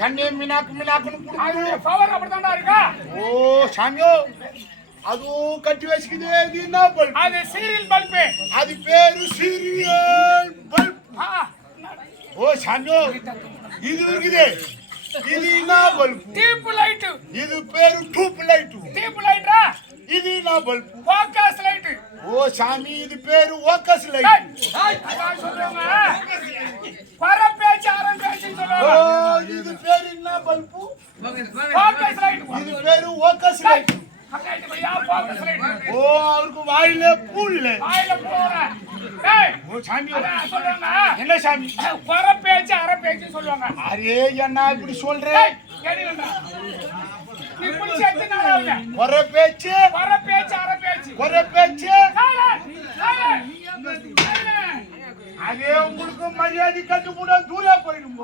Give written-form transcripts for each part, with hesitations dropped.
கண்ணே மினாக்கு பவர் அப்படிதான்டா இருக்கா. ஓ சாமியோ அதுவும் கட்டி வச்சுக்குது. இது என்ன பல்ப்? அது சீரியல் பல்ப். அது பேரு சீரியல் பல்ப். ஓ சாமியோ இது இருக்குது. இது என்ன பல்ப்? Tube light. இது பேரு டியூப் லைட். டியூப் லைட்டா? இது என்ன பல்ப்? Focus light. ஓ சாமி இது பேரு ஃபோக்கஸ் லைட். அதான் சொல்றாங்க. பரப்பேச்சு ஆரம்பேச்சு சொல்றாங்க. ஓ இது பேரு என்ன பல்ப்? Focus light. இது பேரு ஃபோக்கஸ் லைட். அகைட் பையா ஃபோக்கஸ் லைட். ஓ அவருக்கு வாயில பூல்ல. வாயில போற. டேய் ஓ சாமி சொல்றாங்க. என்ன சாமி? பரப்பேச்சு ஆரம்பேச்சு சொல்வாங்க. அரே என்ன இப்படி சொல்றே? கேளுடா. நீ புடிச்சு எத்தனால? பரப்பேச்சு ஆரம்பேச்சு. பரப்பேச்சு அதே உங்களுக்கு மரியாதை கட்டுப்பட தூரா போயிடும்.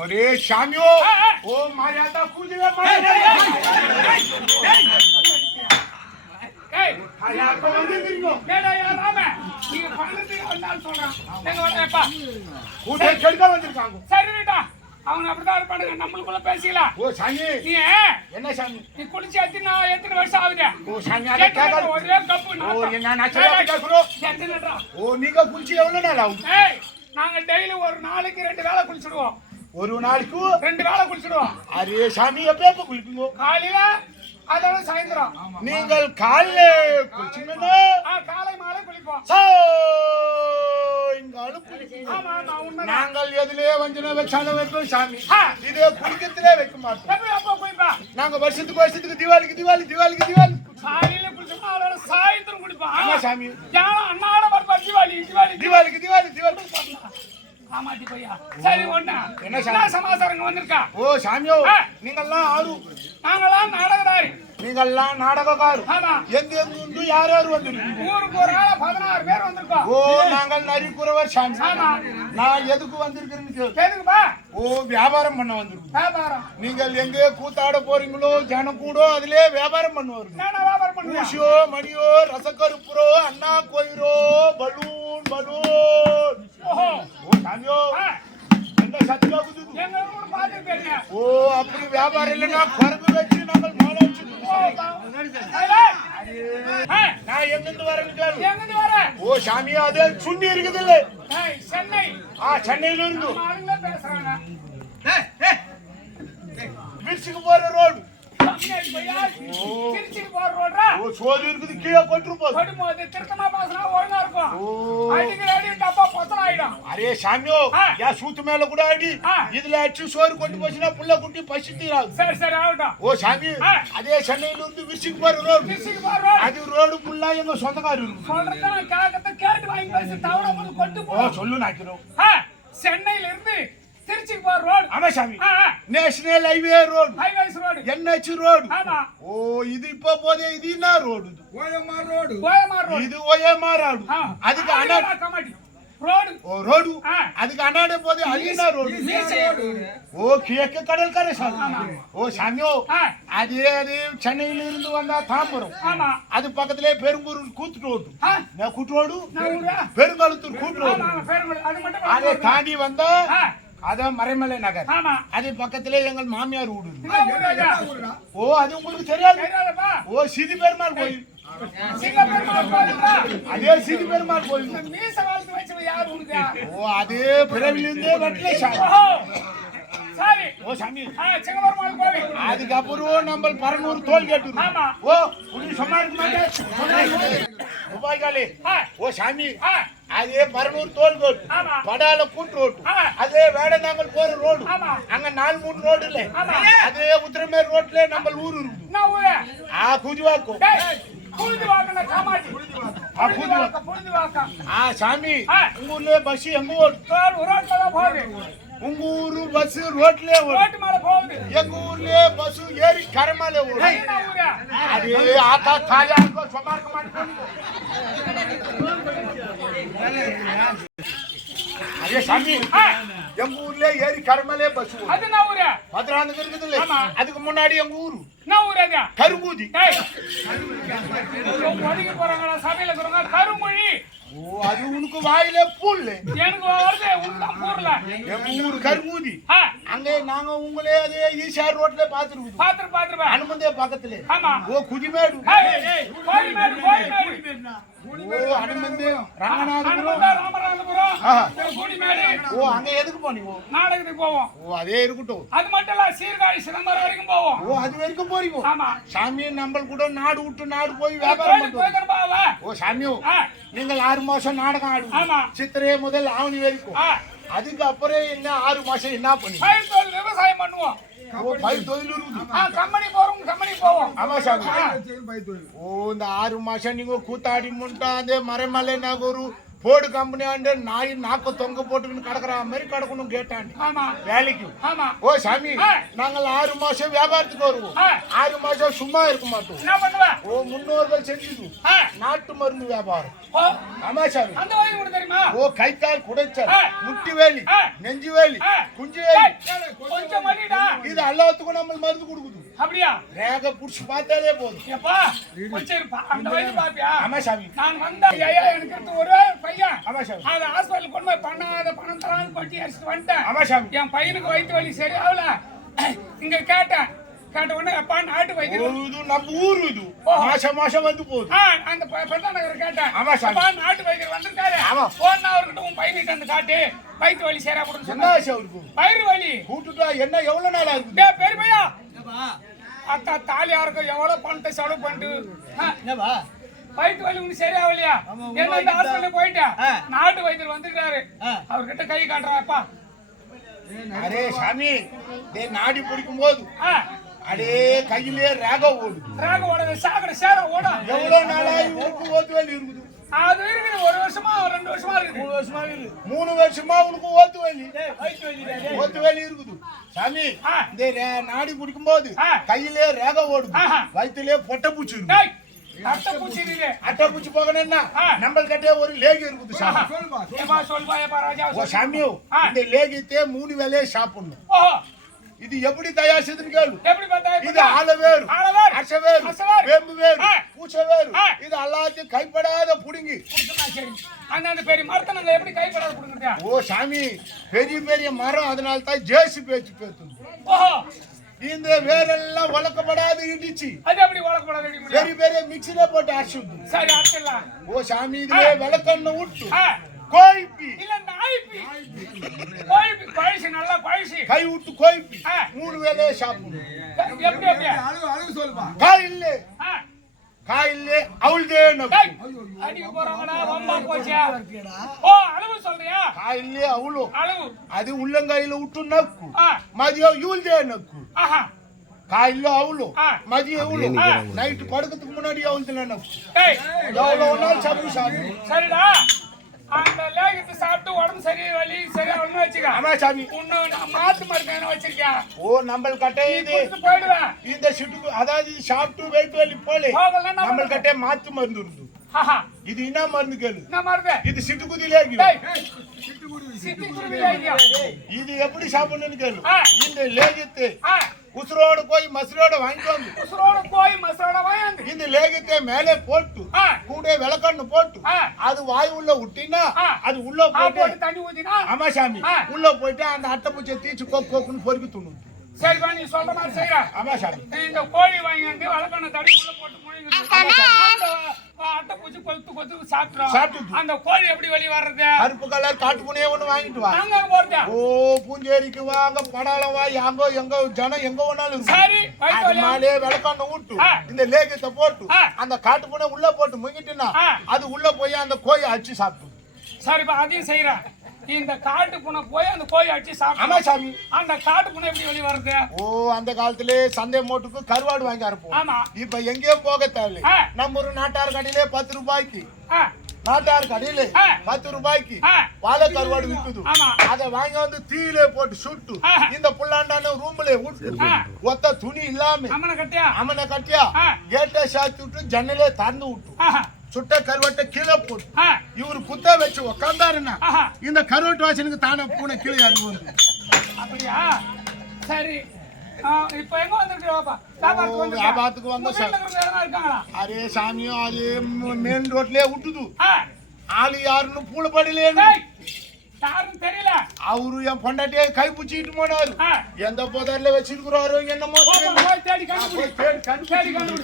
ஒரே சாமியோ ஓ மரியாதை கூஜில மரியாதை. ஏய் யார் வந்திருக்கீங்க? மேடா யார் ராமே நீங்க பணத்துக்கு வந்தால் சொல்றேன். எங்க வரேப்பா கூட்டே கெடுக்க வந்திருக்காங்க. சரிடா அவங்க அப்படிதான் இருப்பானுங்க. நம்மளுக்குள்ள பேசிக்கலாம். ஓ சாமி நீ என்ன சாமி நீ குளிச்சு எத்தனை வருஷம் ஆகுது? ஓ சாமி அத கேட்க ஒரே கப்பு. ஓ என்ன நான் கேக்குறோம். எத்தனைடா? ஓ நீங்க குளிச்சு எவ்வளவு நாள் ஆகும்? ஏய் நாங்க டெய்லி ஒரு நாளைக்கு 2 வேளை குளிச்சிடுவோம். ஒரு நாளைக்கு 2 வேளை குளிச்சிடுவோம். அரே சாமி எப்ப குளிப்பீங்க? காலையில அதோட சாயந்தரம். நீங்கள் காலையில குளிச்சீங்கன்னா காலை மாலை குளிப்போம். நாங்கள் எதுலயே வஞ்சன வச்சாலும் வைப்போம் சாமி. இதே குளிக்கத்திலே வைக்க மாட்டோம். நாங்க வருஷத்துக்கு தீபாவளிக்கு காலையில குளிச்சோம் அதோட சாயந்தரம் குளிப்போம். ஆமா சாமி அண்ணாட வருப்பா தீபாவளிக்கு ஆமாட்டி பையா. சரி ஒண்ணா என்ன சமாச்சாரங்க வந்திருக்கா? ஓ சாமியோ நீங்கெல்லாம் ஆறு நாங்கெல்லாம் நாடகதாரி. நீங்கெல்லாம் நாடகக்காரு. எங்க இருந்து யார் வந்திருக்கீங்க? ஊருக்கு ஒரு ஆள 16 பேர் வந்திருக்கோம். ஓ நாங்கள் நரிக்குறவர் சாமி. நான் எதுக்கு வந்திருக்கிறேன்னு கேளு. எதுக்குப்பா? ஓ வியாபாரம் பண்ண வந்திருக்கோம். வியாபாரம் நீங்கள் எங்க கூத்தாட போறீங்களோ ஜனம் கூடோ அதுலயே வியாபாரம் பண்ணுவாரு. வியாபாரம் பண்ணுவோம். ஊசியோ மணியோ ரசக்கருப்புரோ அண்ணா கோயிரோ பலூன். ஓஹோ ஓ சாமியோ என்ன சத்தியா குது எங்க ஊர் பாத்து பேருங்க. ஓ அப்படி வியாபாரம் இல்லனா குறகு வச்சு நம்ம மாலை வச்சு நான் எங்கிருந்து வரேன்னு கேளு. எங்கிருந்து வர? ஓ சாமி அது சுண்ணி இருக்குது இல்ல? சென்னை. சென்னையில இருந்து ஆளுங்க பேசுறாங்க. வீட்டுக்கு போற ரோடு திருச்சிக்கு போற ரோடா? ஓ சோறு இருக்குது கீழே போட்டுருப்போம். போடும்போது திருத்தமா பாசனா ஒழுங்கா இருக்கும். அடிக்கிற அடி டப்பா பொத்தன ஆயிடும். அரே சாமியோ யா சூத்து மேல கூட அடி இதுல அடிச்சு சோறு கொண்டு போச்சுனா புள்ள குட்டி பசித்திராது. சரி ஆகட்டும். ஓ சாமி அதே சென்னையில இருந்து வீட்டுக்கு போற ரோடு. அது ரோடு ஃபுல்லா எங்க சொந்தக்காரர் இருக்கு. சொல்றத கேட்டு வாங்கி பேசி தவற வந்து கொண்டு போ. சொல்லு நாக்கிறோம். சென்னையில இருந்து திருச்சிக்கு போற ரோடு. ஆமா சாமி national highway road. Highways road NH road. ஆமா. ஓ இது இப்ப போதே இது என்ன ரோடு? OMR road. இது OMR ரோடு. அதுக்கு அண்ணா கமாடி ரோடு. ஓ ரோடு அதுக்கு அண்ணாடே போதே அலினா ரோடு. ஓ கிழக்கு கடல் கரை சாமி. ஓ சாமியோ அது சென்னையில இருந்து வந்தா தாம்பரம். ஆமா. அது பக்கத்திலே பெருங்கூர் கூத்து ரோடு. நான் கூத்து ரோடு பெருங்காலத்தூர் கூத்து ரோடு. அது மட்டும் அதை தாண்டி வந்தா அதான் மறைமலை நகர். அது பக்கத்திலே எங்கள் மாமியார் வீடு. ஓ அது உங்களுக்கு தெரியாது? ஓ சிதி பெருமாள் கோயில். அதே சிதி பெருமாள் கோயில். ஓ அதே பிறவிலிருந்தே வெட்டல சாமி. சரி ஓ சாமி சிங்கப்பெருமாள் கோவில். அதுக்கப்புறம் நம்ம பரனூர் தோல் கேட்டு ஆமா. ஓ உனக்கு சும்மா இருக்க மாட்டேன் துபாய்காலே ஓ சாமி அதே பரனூர் தோல் கோட் படால கூட்டு ரோடு அதே வேடநாமல் போற ரோடு அங்க 4-3 ரோடு இல்ல அதே உத்திரமேர் ரோட்ல நம்ம ஊரு இருக்குது. என்ன ஊரு? குஜிவாக்கம். புழுதிவாக்கம் காமாட்சி. புழுதிவாக்கம். சாமி உங்க ஊர்ல பஸ் எங்க ஓடு? ரோட்ல தான் போகுது. உங்க ஊரு பஸ் ரோட்லயே ஓடு. ரோட்டு மேல போகுது. எங்க ஊர்லயே பஸ் ஏறி கரமாலே ஓடு. என்ன ஊரு? அதே ஆத்தா காலியா இருக்கோ சும்மா இருக்க மாட்டேன். அதே சாமி எங்க ஊர்ல ஏறி கரமாலே பஸ் ஓடு. அது என்ன ஊரு? மதுராந்தகம் இருக்குது இல்ல அதுக்கு முன்னாடி எங்க ஊரு. என்ன ஊரு அது? கரும்பூதி. ஒதுங்கி போறாங்களா சபையில இருக்கிறவங்க கருமொழி. ஓ அது உனக்கு வாயில பூல்ல எனக்கு வருது உள்ள ஊர்ல எங்க ஊரு கரும்பூதி. அங்க நாங்க உங்களே அதே ஈசார் ரோட்ல பாத்துருக்கோம். பாத்துருவேன் அனுமந்தே பக்கத்துல. ஆமா. ஓ குதிமேடு. கோயில்மேடு. ஓ அனுமந்தே ராமநாதபுரம். ராமநாதபுரம். குடிமேடு. ஓ அங்க எதுக்கு போனீங்க? நாடகத்துக்கு போவோம். ஓ அதே இருக்கட்டும். அது மட்டும் இல்ல சீர்காழி சிதம்பரம் வரைக்கும் போவோம். ஓ அது வரைக்கும் போறீங்க? ஆமா. சாமி நம்ம கூட நாடு விட்டு நாடு போய் வியாபாரம் பண்ணுவோம். ஓ சாமியோ நீங்கள் 6 மாசம் நாடகம் ஆடுவோம். சித்திரை முதல் ஆவணி வரைக்கும். அதுக்கு அப்புறம் என்ன 6 மாசம் என்ன பண்ணி பயிர் தொழில் விவசாயம் பண்ணுவோம். ஓ பயிர் தொழில் இருக்குது. கம்பெனி போவோம். ஆமா சாமி. ஓ இந்த 6 மாசம் நீங்க கூத்தாடி முண்டா அந்த மறைமலை நகரு போடு கம்பெனி ஆண்டு நாய் நாக்க தொங்க போட்டுக்கின்னு கிடக்குற மாதிரி கிடக்கணும் கேட்டாண்டி. ஆமா வேலைக்கு. ஆமா. ஓ சாமி நாங்கள் 6 மாசம் வியாபாரத்துக்கு வருவோம். 6 மாசம் சும்மா இருக்க மாட்டோம். என்ன பண்ணுவேன்? ஓ முன்னோர்கள் செஞ்சது நாட்டு மருந்து வியாபாரம். ஆமா சாமி. அந்த வயது கூட தெரியுமா? ஓ கை கால் குடைச்சல் முட்டி வேலி நெஞ்சு வேலி குஞ்சு வேலி கொஞ்சம் மணிடா இது எல்லாத்துக்கும் நம்ம மருந்து கொடுக்குது. அப்படியா? ரேக புடிச்சு பார்த்தாலே போதும். ஏப்பா கொஞ்சம் அந்த வயது பாப்பியா? ஆமா சாமி. நான் வந்த ஐயா எனக்கு ஒரு பையன். ஆமா சாமி. அது ஹாஸ்பிடல் கொண்டு போய் பணம் தரான்னு பட்டி அடிச்சுட்டு வந்துட்டேன். ஆமா சாமி. என் பையனுக்கு வயிற்று வலி சரி ஆகல. இங்க கேட்ட உடனே அப்பா நாட்டு வைத்தியம் நம்ம ஊரு இது மாசம் வந்து போகுது. அந்த பெண்ணா நகர் கேட்டேன். ஆமா சாமி. அப்பா நாட்டு வைத்தியம் வந்திருக்காரு. ஆமா. போனா அவர்கிட்ட உன் பையனுக்கு அந்த காட்டு வயிற்று வலி சேரா கொடுன்னு சொன்னா வயிறு வலி கூட்டுட்டா என்ன எவ்வளவு நாளா இருக்கு? பெருமையா அத்தா தாலியா இருக்கும் எவ்வளவு பணத்தை செலவு பண்ணிட்டு வயிற்று வலி ஒண்ணு சரியாகலையா? என்ன இந்த ஹாஸ்பிட்டல் போயிட்டேன். நாட்டு வைத்தியர் வந்திருக்காரு. அவர்கிட்ட கை காட்டுறாப்பா. அரே சாமி நாடி பிடிக்கும் போது அடே கையிலே ரேக ஓடு சாக்கடை சேர ஓடும். எவ்வளவு நாளா இவருக்கு ஓத்து வேலி இருக்குது? அது இருக்குது 1 வருஷமா 2 வருஷமா இருக்குது. 3 வருஷமா இருக்குது. 3 வருஷமா உனக்கு ஓத்து வேலி இருக்குது சாமி. இந்த நாடி பிடிக்கும் போது கையிலே ரேக ஓடு வயிற்றுலே பொட்டை பூச்சி இருக்கு. அட்டை பூச்சி போகணும்னா நம்ம கிட்டே ஒரு லேகி இருக்குது சாமி. இந்த லேகியத்தை 3 வேலையை சாப்பிடணும். இது எப்படி தயார் செய்துன்னு கேளு. இது ஆலவேறு அசவேறு வேம்பு வேறு பூச்சை வேறு இது எல்லாத்தையும் கைப்படாத புடுங்கி அந்த பெரிய மரத்தை நாங்க எப்படி கைப்படாத புடுங்குறதா? ஓ சாமி பெரிய பெரிய மரம் அதனால தான் ஜேசி பேச்சு பேசுது. இந்த வேரெல்லாம் வளர்க்கப்படாது இடிச்சு அது எப்படி வளர்க்கப்படாது? பெரிய பெரிய மிக்ஸில போட்டு அரைச்சுது. சரி அரைச்சலாம். ஓ சாமி இதுல விளக்கண்ணு விட்டு கோயிப்பி இல்ல நாயிப்பி கோயிப்பி பழசி நல்லா பழசி கை விட்டு கோயிப்பி 3 வேளையே சாப்பிடணும். எப்படி அளவு சொல்லுப்பா. காயில்லே அவள்தே நக்கு அடிக்கு போறாங்கடா ரொம்ப போச்சே. ஓ அளவு சொல்றியா? காயில்லே அவளோ அளவு அது உள்ளங்கையில விட்டு நக்கு மதியம் இவள்தே நக்கு. காயில்ல அவளோ மதியம் இவளோ நைட்டு படுக்கிறதுக்கு முன்னாடி அவள்தே நக்கு. எவ்வளவு நாள் சாப்பிடு. சரிடா அந்த லேகத்தை சாப்பிட்டு உடம்பு சரி வலி சரியா ஒண்ணு வச்சுக்க. ஆமா சாமி. மாத்து மருந்து வச்சிருக்கியா? ஓ நம்ம கட்டை இது போயிடுவேன். இந்த சிட்டு அதாவது சாப்பிட்டு வெயிட் வலி போல நம்ம கட்டை மாத்து மருந்து இருந்து. இது என்ன மருந்து கேளு. என்ன மருந்து? இது சிட்டுக்குதி லேகி. இது எப்படி சாப்பிடணும்னு கேளு. இந்த லேகத்தை உசுரோடு போய் மசுரோட வாங்கிட்டு இந்த லேகத்தை மேலே போட்டு கூட விளக்கண்ணு போட்டு அது வாய் உள்ள விட்டினா அது உள்ள போட்டு தண்ணி ஊத்தினா ஆமா சாமி உள்ள போயிட்டு அந்த அட்டை பூச்சை தீச்சு கொக்குன்னு பொறுக்கி துணும். சரிப்பா நீ சொல்ற மாதிரி செய்யற. ஆமா சாமி. இந்த கோழி வாங்கி வந்து விளக்கண்ண தடி உள்ள போட்டு அட்டை பூச்சி கொத்து சாப்பிட்டுரும். சாப்பிட்டுது. அந்த கோழி எப்படி வெளிய வர்றது? கருப்பு கலர் காட்டு பூனையே ஒண்ணு வாங்கிட்டு வா. நாங்க போறது. ஓ பூஞ்சேரிக்கு வாங்க படாலம் வா எங்க எங்க ஜனம் எங்க வேணாலும் இருக்கும். சரி வயித்து வலி. மாலே விளக்கான ஊட்டு இந்த லேகத்தை போட்டு அந்த காட்டு பூனை உள்ள போட்டு முங்கிட்டுனா அது உள்ள போய் அந்த கோயை அடிச்சு சாப்பிடும். சரிப்பா அதையும் செய்யறேன். இந்த காட்டு பூனை போய் அந்த கோயை அடிச்சு சாப்பிடும். ஆமா சாமி. அந்த காட்டு பூனை எப்படி வெளிய வருது? ஓ அந்த காலத்திலே சந்தை மோட்டுக்கு கருவாடு வாங்கி அறுப்போம். ஆமா. இப்ப எங்கேயும் போக தேவையில்லை. நம்ம ஒரு நாட்டார் கடையிலே 10 ரூபாய்க்கு நாட்டார் கடையிலே 10 ரூபாய்க்கு வாழை கருவாடு விற்குது. அதை வாங்கி வந்து தீயிலே போட்டு சுட்டு இந்த புல்லாண்டான ரூம்ல விட்டு ஒத்த துணி இல்லாம அமனை கட்டியா கேட்டை சாத்தி விட்டு ஜன்னலே திறந்து விட்டு சுட்ட கருவாட்டை கீழே போட்டு இவரு குத்த வச்சு உக்காந்தாருன்னா இந்த கருவாட்டு வாசனுக்கு தானே பூனை கீழே இறங்கி வந்து. அப்படியா? சரி இப்ப எங்க வந்திருக்கீங்க? வியாபாரத்துக்கு வந்த சார். அரே சாமியும் அது மெயின் ரோட்லயே விட்டுது. ஆளு யாருன்னு பூலப்படியிலே யாருன்னு தெரியல. அவரு என் பொண்டாட்டியை கை பிடிச்சிட்டு போனாரு. எந்த போதாரில வச்சிருக்கிறாரோ என்னமோ தேடி கண்டுபிடி.